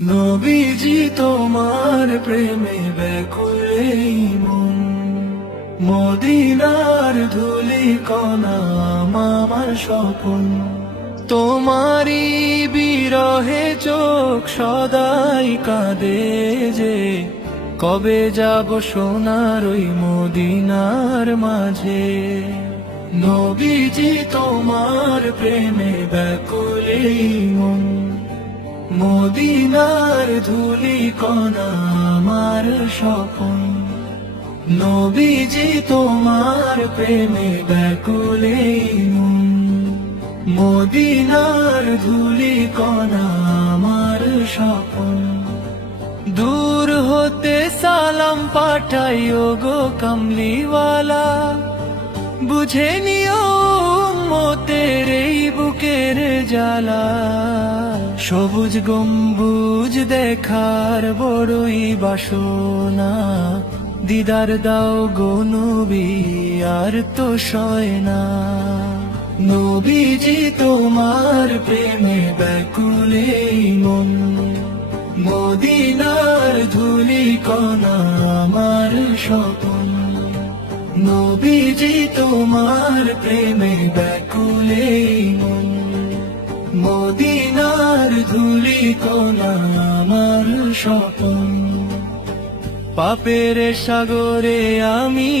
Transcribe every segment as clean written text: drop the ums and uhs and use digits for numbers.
নবীজি তোমার প্রেমে ব্যাকুল এই মন, মদিনার ধুলি কণা আমার স্বপন। তোমারই বিরহে চোখ সদাই কাঁদে যে, কবে যাব সোনার ওই মদিনার মাঝে। নবীজি তোমার প্রেমে ব্যাকুল এই মন, মদিনার ধুলি কণা আমার স্বপন। নবীজি তোমার প্রেমে ব্যাকুল এই মন, মদিনার ধুলি কণা আমার স্বপন। দূর হতে সালাম পাঠাই ওগো কামলিওয়ালা, বুঝে নিও উম্মতের এই বুকের জ্বালা। সবুজ গম্বুজ দেখার বড়ই বাসনা, দিদার দাও গো নবী আর তো সয় না। নবীজি তোমার প্রেমে ব্যাকুল এই মন, মদিনার ধুলি কণা আমার স্বপন। নবীজি তোমার প্রেমে ব্যাকুল এই মন, মদিনার ধুলি কণা আমার স্বপন। পাপের সাগরে আমি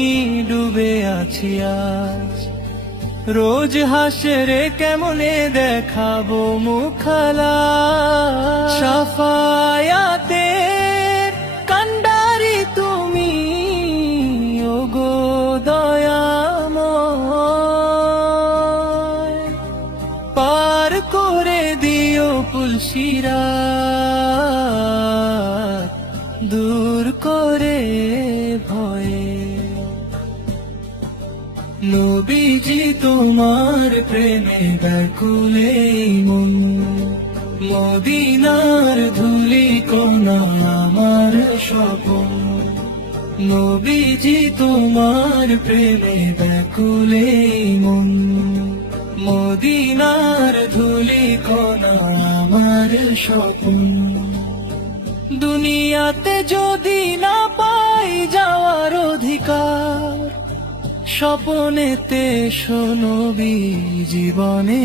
ডুবে আছি আজ, রোজ হাসরে কেমনে দেখাবো মুখালা। শাফায়াতের কান্ডারি তুমি ওগো দয়াময়, পার করে দিও পুলসিরাত, দূর করে ভয়ে। নবীজি তোমার প্রেমে ব্যাকুল এই মন, মদিনার ধুলি কণা আমার স্বপন। নবীজি তোমার প্রেমে ব্যাকুল এই মন, মদিনার ধুলি কণা আমার স্বপন। দুনিয়াতে যদি না পাই যাওয়ার অধিকার, স্বপনেতে শোনবি জীবনে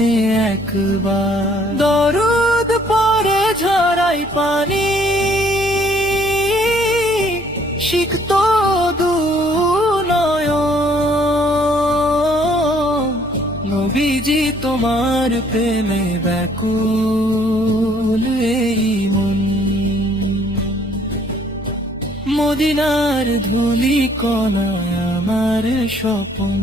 একবার। দরুদ পরে ঝরাই পানি, সিক্ত দুনয়ন। নবীজি তোমার প্রেমে ব্যাকুল এই মন, মদিনার ধুলি কণা আমার স্বপন।